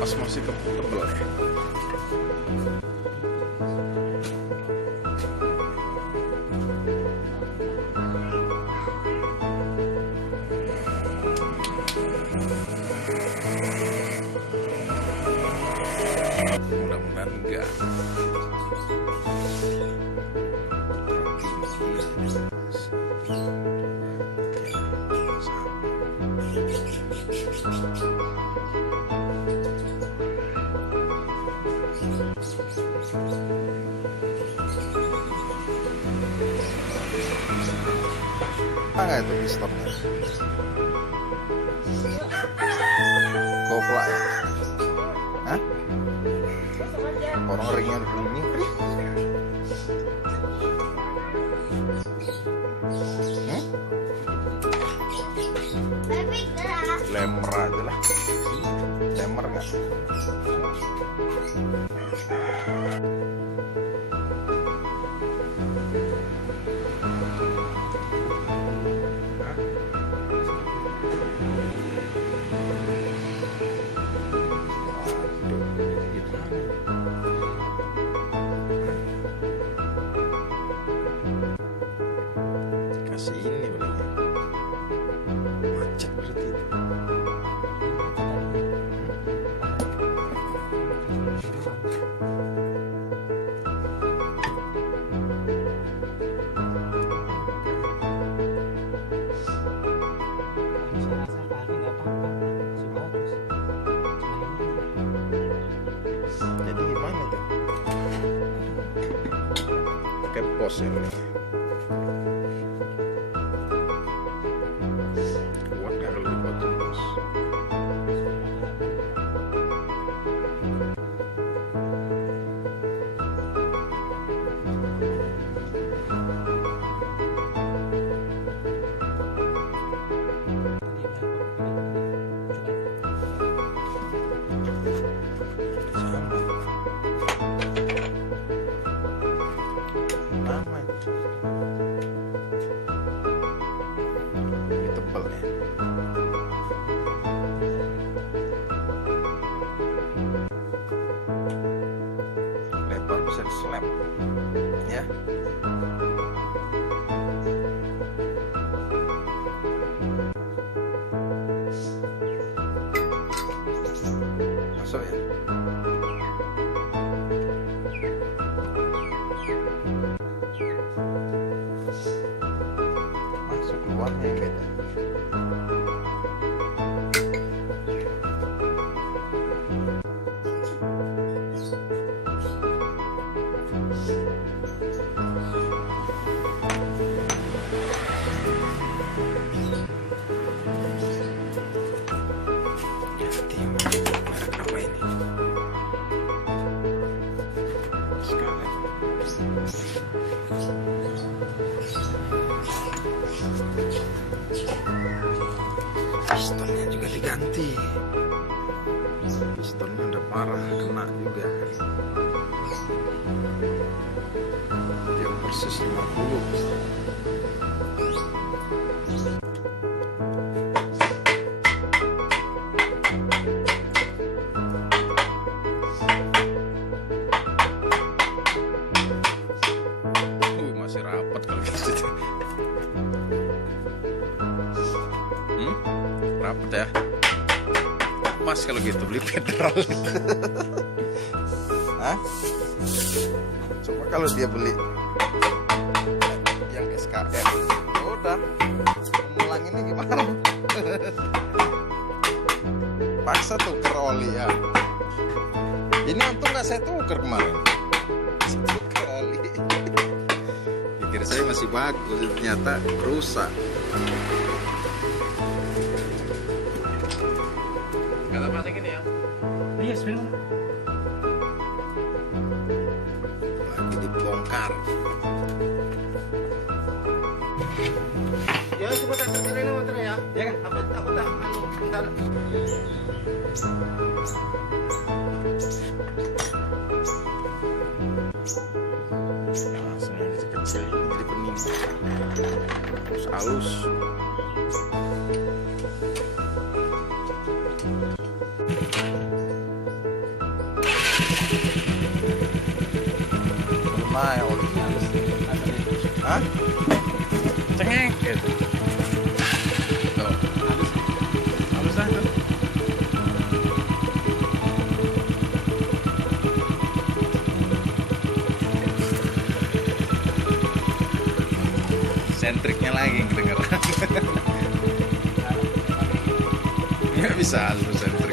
pas masih tebel ya. Mudah-mudahan enggak. Nggak itu pistonnya? Kopla ya? Hah? Orang ringnya bunyi. Lemer aja lah. Lemer nggak? Kasih ini berarti macet berarti itu. Jadi gimana tuh? Pakai pos ya berarti. Kuat nggak kalau dipotong pos? Lebar bisa diselap ya. Masuk ya. Masuk keluarnya yang beda. Pistonnya juga diganti. Pistonnya udah parah, kena juga. Yang persis 50. Masih rapat kalau gitu. Rapet ya. Pas kalau gitu beli federal. Hah? Coba kalau dia beli yang SKM, udah ngulang ini gimana? Paksa tuker oli ya. Ini untung nggak saya tuker kemarin. Tuker oli. Pikir saya masih bagus, ternyata rusak. Kata pasang ini ya? Iya, sebenarnya. Lagi dibongkar. Ya, coba tak terkira motor ya. Ya kan? Aku tak bentar. Langsung yang kecil jadi pening. Terus halus. Ah, oli. Hah? Cengeng gitu. Tuh. Halus lah tuh. Sentriknya lagi kedengeran. Nggak bisa halus sentrik.